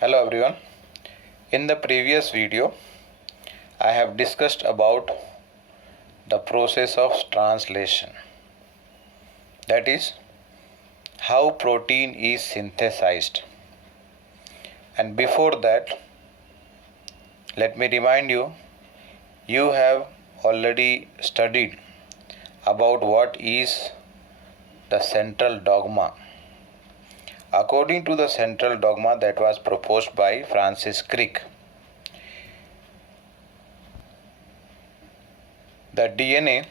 Hello everyone. In the previous video, I have discussed about the process of translation. That is, how protein is synthesized. And before that, let me remind you, you have already studied about what is the central dogma. According to the central dogma that was proposed by Francis Crick, the DNA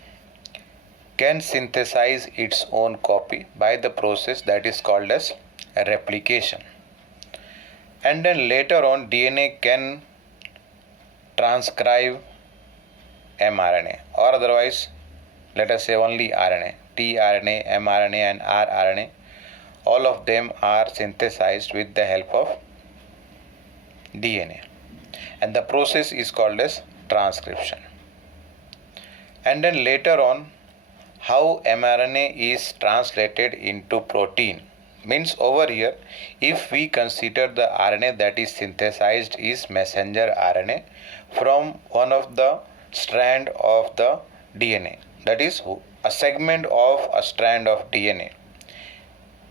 can synthesize its own copy by the process that is called as replication. And then later on, DNA can transcribe mRNA, or otherwise, let us say only RNA. tRNA, mRNA and rRNA, all of them are synthesized with the help of DNA. And the process is called as transcription. And then later on, how mRNA is translated into protein. Means over here, if we consider the RNA that is synthesized is messenger RNA from one of the strand of the DNA. That is a segment of a strand of DNA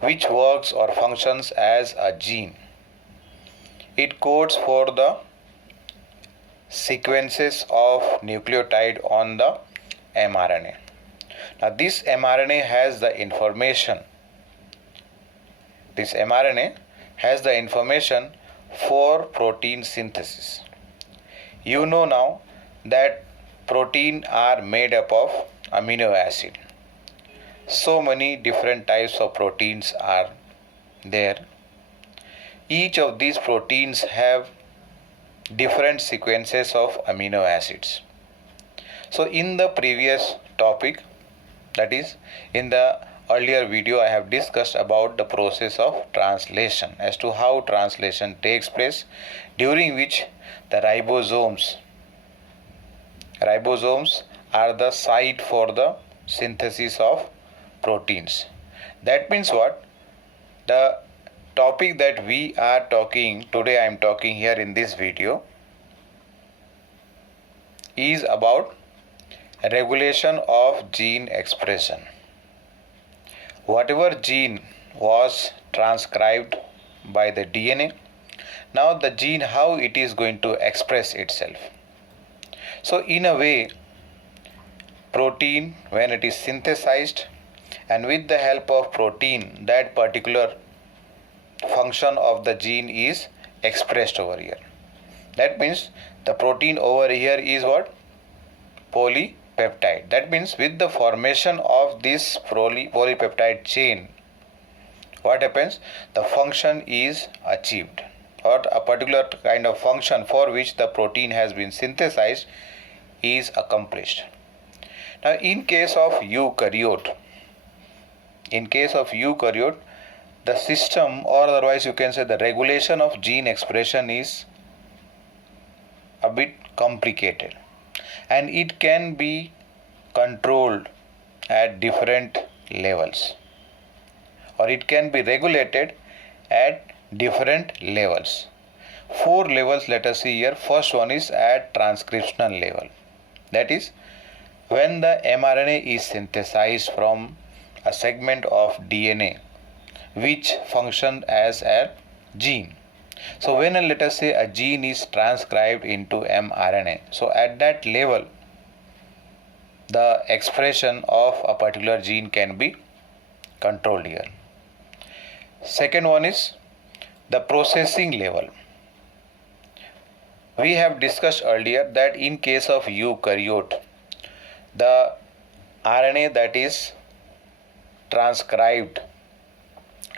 which works or functions as a gene. It codes for the sequences of nucleotide on the mRNA. Now this mRNA has the information. This mRNA has the information for protein synthesis. You know now that protein are made up of amino acid. So many different types of proteins are there. Each of these proteins have different sequences of amino acids. So in the previous topic, that is in the earlier video, I have discussed about the process of translation as to how translation takes place, during which the ribosomes are the site for the synthesis of proteins. That means what? The topic that we are talking today, I am talking here in this video, is about regulation of gene expression. Whatever gene was transcribed by the DNA, now the gene, how it is going to express itself. So in a way, protein, when it is synthesized, and with the help of protein, that particular function of the gene is expressed over here. That means the protein over here is what? Polypeptide. That means with the formation of this polypeptide chain, what happens? The function is achieved, or a particular kind of function for which the protein has been synthesized is accomplished. Now in case of eukaryote, the system, or otherwise you can say the regulation of gene expression is a bit complicated, and it can be controlled at different levels, or it can be regulated at different levels. 4 levels let us see here. First one is at transcriptional level. That is when the mRNA is synthesized from a segment of DNA which function as a gene. So when let us say a gene is transcribed into mRNA, so at that level the expression of a particular gene can be controlled here. Second one is the processing level. We have discussed earlier that in case of eukaryote, the RNA that is transcribed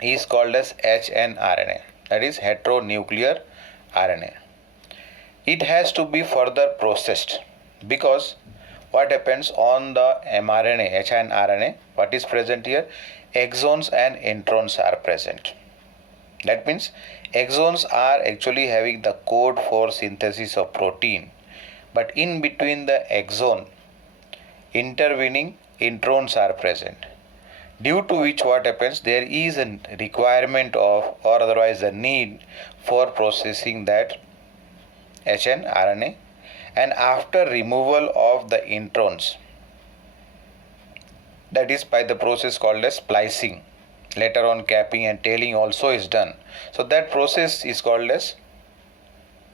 is called as hnRNA, that is heteronuclear RNA. It has to be further processed, because what happens on the mRNA, hnRNA, what is present here? Exons and introns are present. That means exons are actually having the code for synthesis of protein, but in between the exon, intervening introns are present. due to which what happens, there is a requirement of, or otherwise a need for processing that hnRNA, and after removal of the introns, that is by the process called as splicing, later on capping and tailing also is done. So that process is called as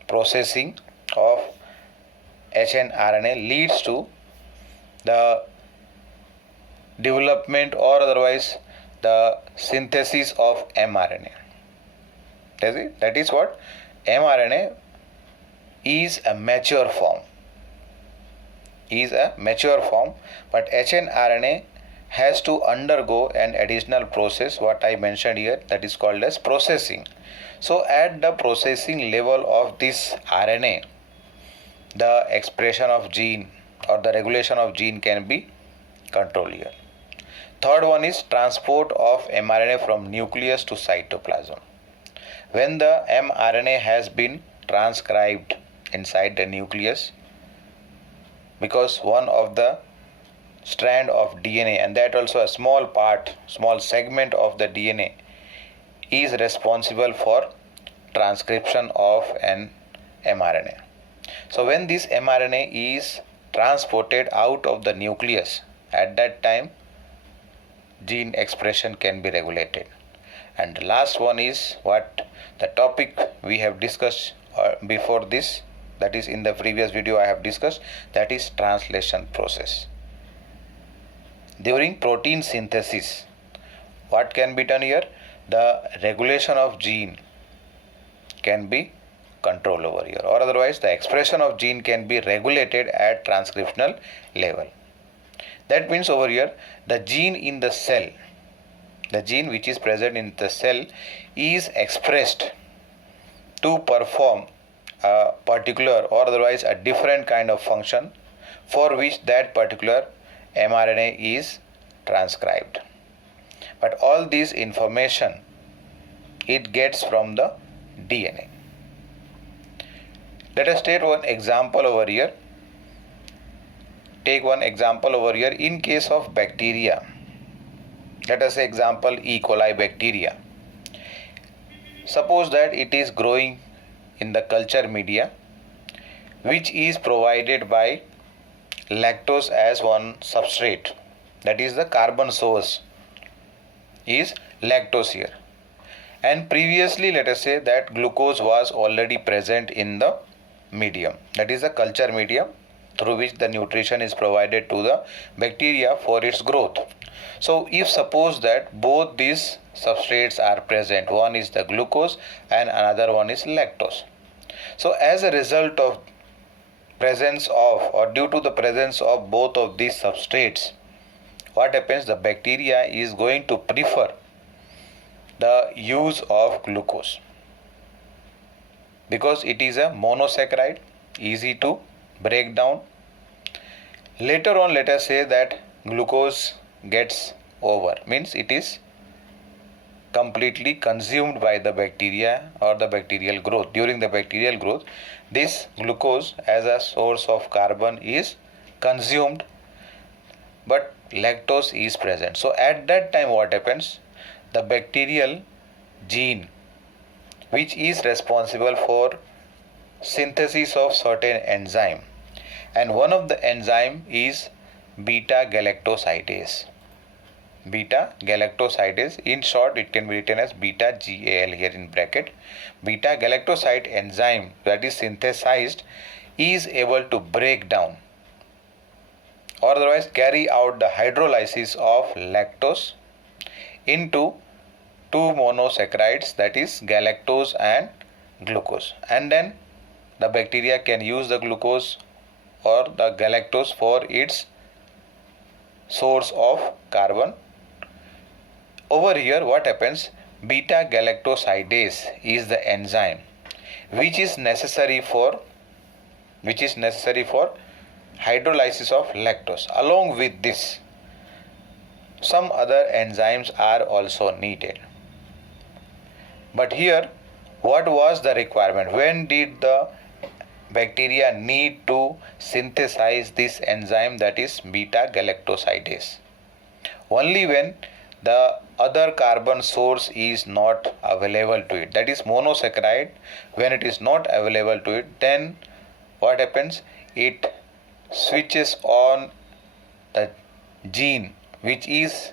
processing of hnRNA, leads to the development or otherwise the synthesis of mRNA. That is what mRNA is a mature form. But hnRNA has to undergo an additional process, what I mentioned here, that is called as processing. So at the processing level of this RNA, the expression of gene or the regulation of gene can be controlled here. Third one is transport of mRNA from nucleus to cytoplasm. When the mRNA has been transcribed inside the nucleus, because one of the strand of DNA, and that also a small segment of the DNA, is responsible for transcription of an mRNA. So when this mRNA is transported out of the nucleus, at that time gene expression can be regulated. And the last one is what the topic we have discussed before this, that is in the previous video I have discussed, that is translation process. During protein synthesis, what can be done here? The regulation of gene can be controlled over here, or otherwise the expression of gene can be regulated at transcriptional level. That means over here the gene in the cell, the gene which is present in the cell, is expressed to perform a particular or otherwise a different kind of function for which that particular mRNA is transcribed. But all this information it gets from the DNA. Let us take one example over here. In case of bacteria, let us say example E. coli bacteria. Suppose that it is growing in the culture media which is provided by lactose as one substrate, that is the carbon source is lactose here, and previously let us say that glucose was already present in the medium, that is the culture medium through which the nutrition is provided to the bacteria for its growth. So if suppose that both these substrates are present, one is the glucose and another one is lactose, so as a result of presence of, or due to the presence of both of these substrates, what happens, the bacteria is going to prefer the use of glucose because it is a monosaccharide, easy to break down. Later on, let us say that glucose gets over, means it is completely consumed by the bacteria or the bacterial growth. During the bacterial growth, this glucose as a source of carbon is consumed, but lactose is present. So at that time what happens, the bacterial gene which is responsible for synthesis of certain enzyme, and one of the enzyme is beta galactosidase. Beta galactosidase, in short it can be written as beta GAL here in bracket. Beta galactoside enzyme that is synthesized is able to break down or otherwise carry out the hydrolysis of lactose into two monosaccharides, that is galactose and glucose, and then the bacteria can use the glucose or the galactose for its source of carbon. Over here what happens, beta galactosidase is the enzyme which is necessary for hydrolysis of lactose. Along with this, some other enzymes are also needed. But here, what was the requirement? When did the bacteria need to synthesize this enzyme, that is beta galactosidase? Only when the other carbon source is not available to it. That is monosaccharide. When it is not available to it, then what happens? It switches on the gene which is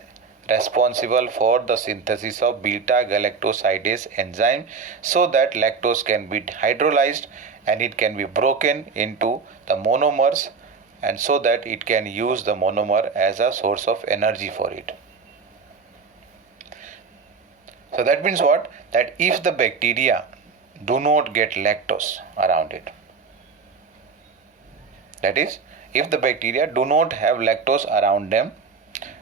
responsible for the synthesis of beta galactosidase enzyme, so that lactose can be hydrolyzed and it can be broken into the monomers, and so that it can use the monomer as a source of energy for it. So that means what? That if the bacteria do not get lactose around it, that is, if the bacteria do not have lactose around them,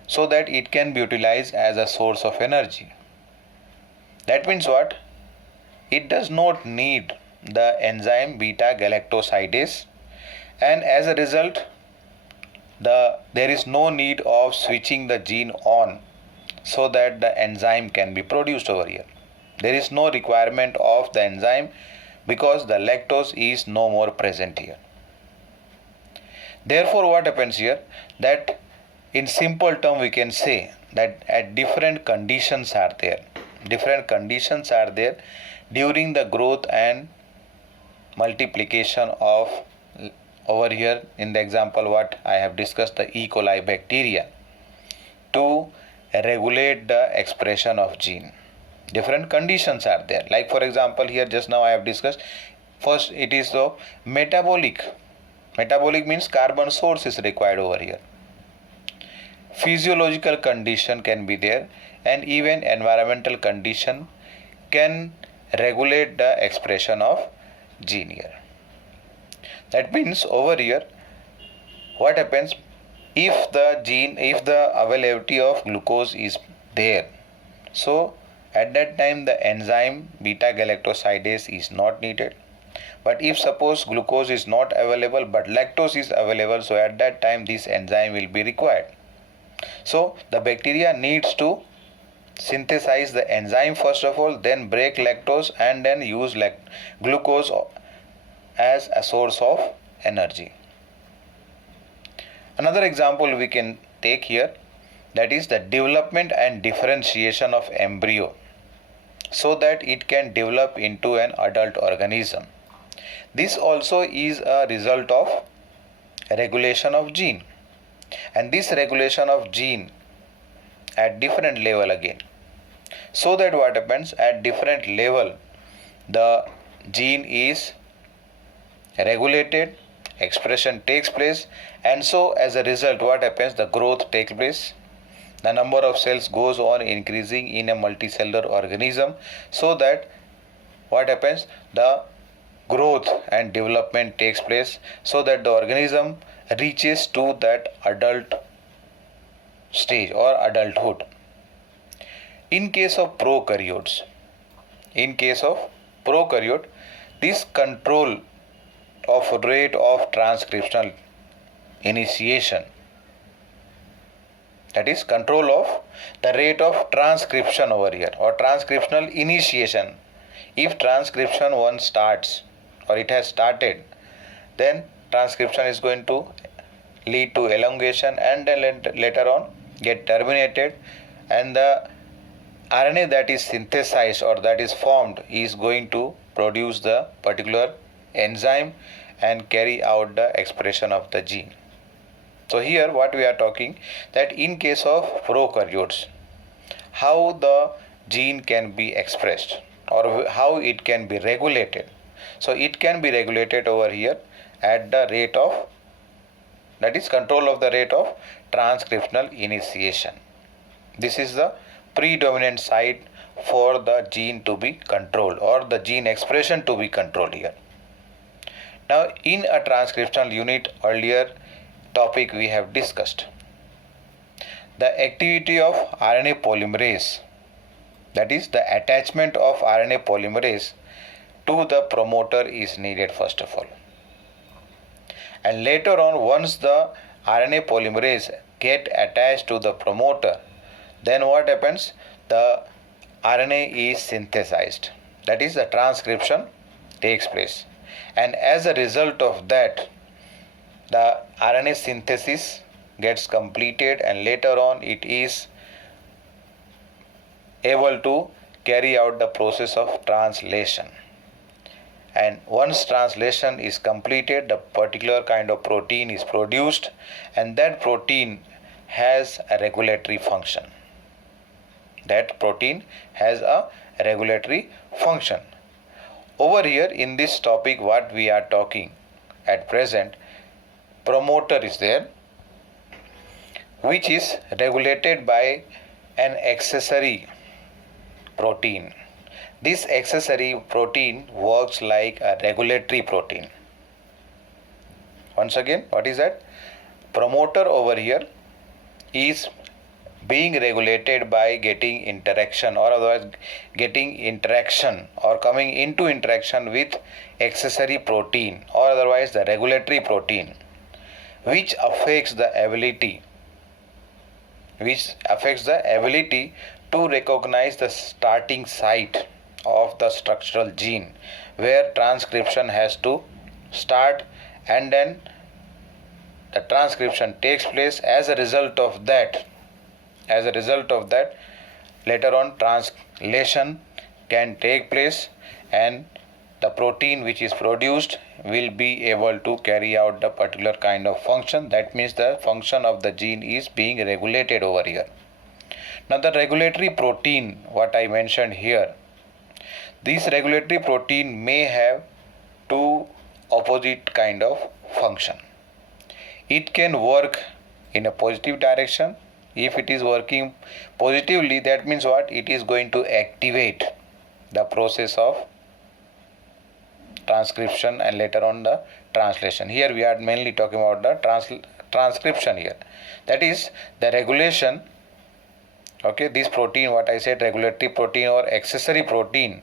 so that it can be utilized as a source of energy, that means what? It does not need the enzyme beta galactosidase, and as a result, there is no need of switching the gene on so that the enzyme can be produced over here. There is no requirement of the enzyme because the lactose is no more present here. Therefore, what happens here? That in simple term we can say that at different conditions are there. Different conditions are there during the growth and multiplication of, over here in the example what I have discussed, the E. coli bacteria, to regulate the expression of gene. Different conditions are there. Like for example, here just now I have discussed, first it is the metabolic. Metabolic means carbon source is required over here. Physiological condition can be there, and even environmental condition can regulate the expression of gene here. That means over here, what happens? If the availability of glucose is there, so at that time the enzyme beta galactosidase is not needed. But if suppose glucose is not available but lactose is available, so at that time this enzyme will be required. So the bacteria needs to synthesize the enzyme first of all, then break lactose, and then use glucose as a source of energy. Another example we can take here, that is the development and differentiation of embryo so that it can develop into an adult organism. This also is a result of regulation of gene, and this regulation of gene at different level again, so that what happens, at different level the gene is regulated, expression takes place, and so as a result what happens, the growth takes place, the number of cells goes on increasing in a multicellular organism, so that what happens, the growth and development takes place, so that the organism reaches to that adult stage or adulthood. In case of prokaryotes, this control of rate of transcriptional initiation, that is control of the rate of transcription over here, or transcriptional initiation. If transcription once starts or it has started, then transcription is going to lead to elongation and then later on get terminated, and the RNA that is synthesized or that is formed is going to produce the particular enzyme and carry out the expression of the gene. So here what we are talking, that in case of prokaryotes, how the gene can be expressed or how it can be regulated. So it can be regulated over here at the rate of, that is control of the rate of transcriptional initiation. This is the predominant site for the gene to be controlled or the gene expression to be controlled here. Now in a transcriptional unit, earlier topic we have discussed, the activity of RNA polymerase, that is the attachment of RNA polymerase to the promoter is needed first of all. And later on, once the RNA polymerase get attached to the promoter, then what happens? The RNA is synthesized. That is, the transcription takes place. And as a result of that, the RNA synthesis gets completed, and later on it is able to carry out the process of translation. And once translation is completed, the particular kind of protein is produced, and that protein has a regulatory function. That protein has a regulatory function. Over here in this topic, what we are talking at present, promoter is there, which is regulated by an accessory protein. This accessory protein works like a regulatory protein. Once again, what is that? Promoter over here is being regulated by getting interaction, or otherwise getting interaction or coming into interaction with accessory protein, or otherwise the regulatory protein, which affects the ability to recognize the starting site of the structural gene where transcription has to start, and then the transcription takes place. As a result of that, later on translation can take place, and the protein which is produced will be able to carry out the particular kind of function. That means the function of the gene is being regulated over here. Now the regulatory protein, what I mentioned here, this regulatory protein may have two opposite kind of function. It can work in a positive direction. If it is working positively, that means what? It is going to activate the process of transcription and later on the translation. Here we are mainly talking about the transcription here. That is the regulation. Okay, this protein, what I said, regulatory protein or accessory protein,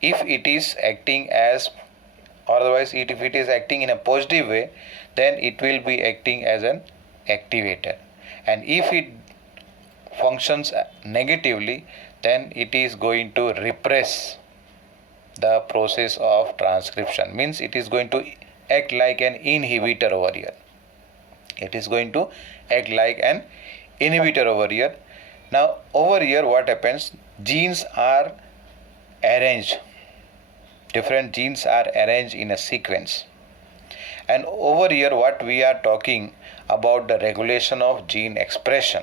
if it is acting as, or otherwise if it is acting in a positive way, then it will be acting as an activator. And if it functions negatively, then it is going to repress the process of transcription. Means it is going to act like an inhibitor over here. It is going to act like an inhibitor over here. Now over here what happens? Genes are arranged. Different genes are arranged in a sequence. And over here what we are talking about, the regulation of gene expression.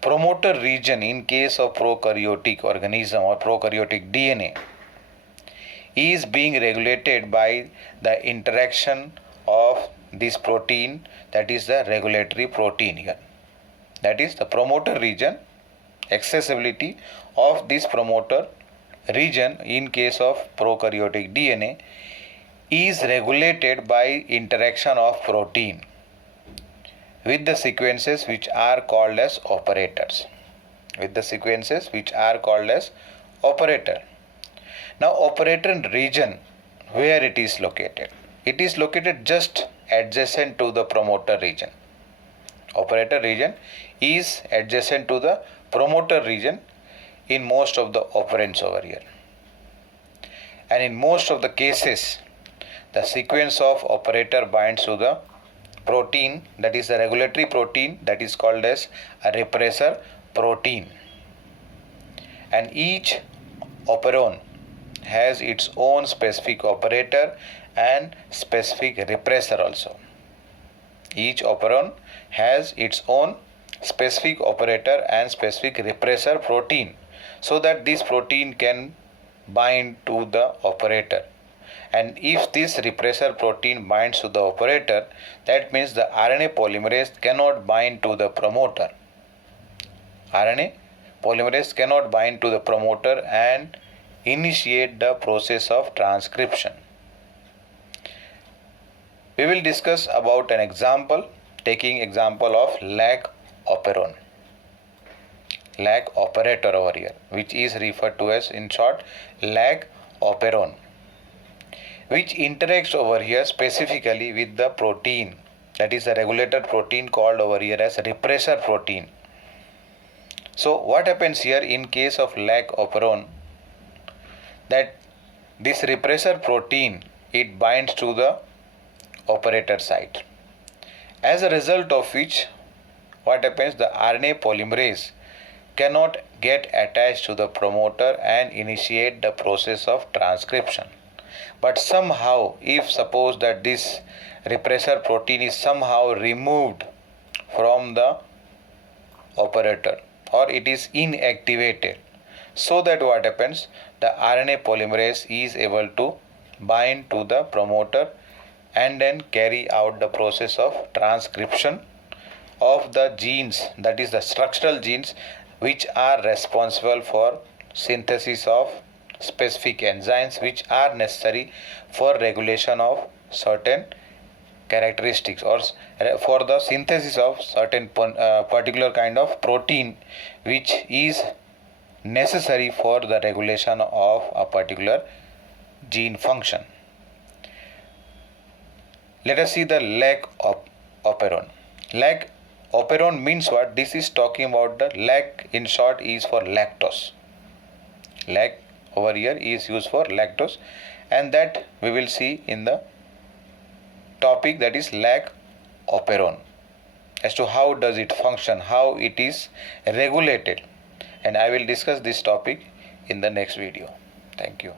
Promoter region in case of prokaryotic organism or prokaryotic DNA is being regulated by the interaction of this protein, that is the regulatory protein here. That is the promoter region, accessibility of this promoter region in case of prokaryotic DNA is regulated by interaction of protein with the sequences which are called as operators. Now operator region, where it is located? It is located just adjacent to the promoter region. Operator region is adjacent to the promoter region in most of the operands over here. And in most of the cases, the sequence of operator binds to the protein, that is the regulatory protein, that is called as a repressor protein. And each operon has its own specific operator and specific repressor also. Each operon has its own specific operator and specific repressor protein, so that this protein can bind to the operator. And if this repressor protein binds to the operator, that means the RNA polymerase cannot bind to the promoter. RNA polymerase cannot bind to the promoter and initiate the process of transcription. We will discuss about an example, taking example of lag operon. Lag operator over here, which is referred to as in short lag operon, which interacts over here specifically with the protein, that is a regulator protein called over here as repressor protein. So what happens here in case of lag operon, that this repressor protein, it binds to the operator site, as a result of which what happens, the RNA polymerase cannot get attached to the promoter and initiate the process of transcription. But somehow, if suppose that this repressor protein is somehow removed from the operator or it is inactivated, so that what happens, the RNA polymerase is able to bind to the promoter and then carry out the process of transcription of the genes, that is the structural genes which are responsible for synthesis of specific enzymes which are necessary for regulation of certain characteristics or for the synthesis of certain particular kind of protein which is necessary for the regulation of a particular gene function. Let us see the lag operon. Lag operon means what? This is talking about the lag, in short is for lactose. Lag over here is used for lactose, and that we will see in the topic, that is lag operon, as to how does it function, how it is regulated, and I will discuss this topic in the next video. Thank you.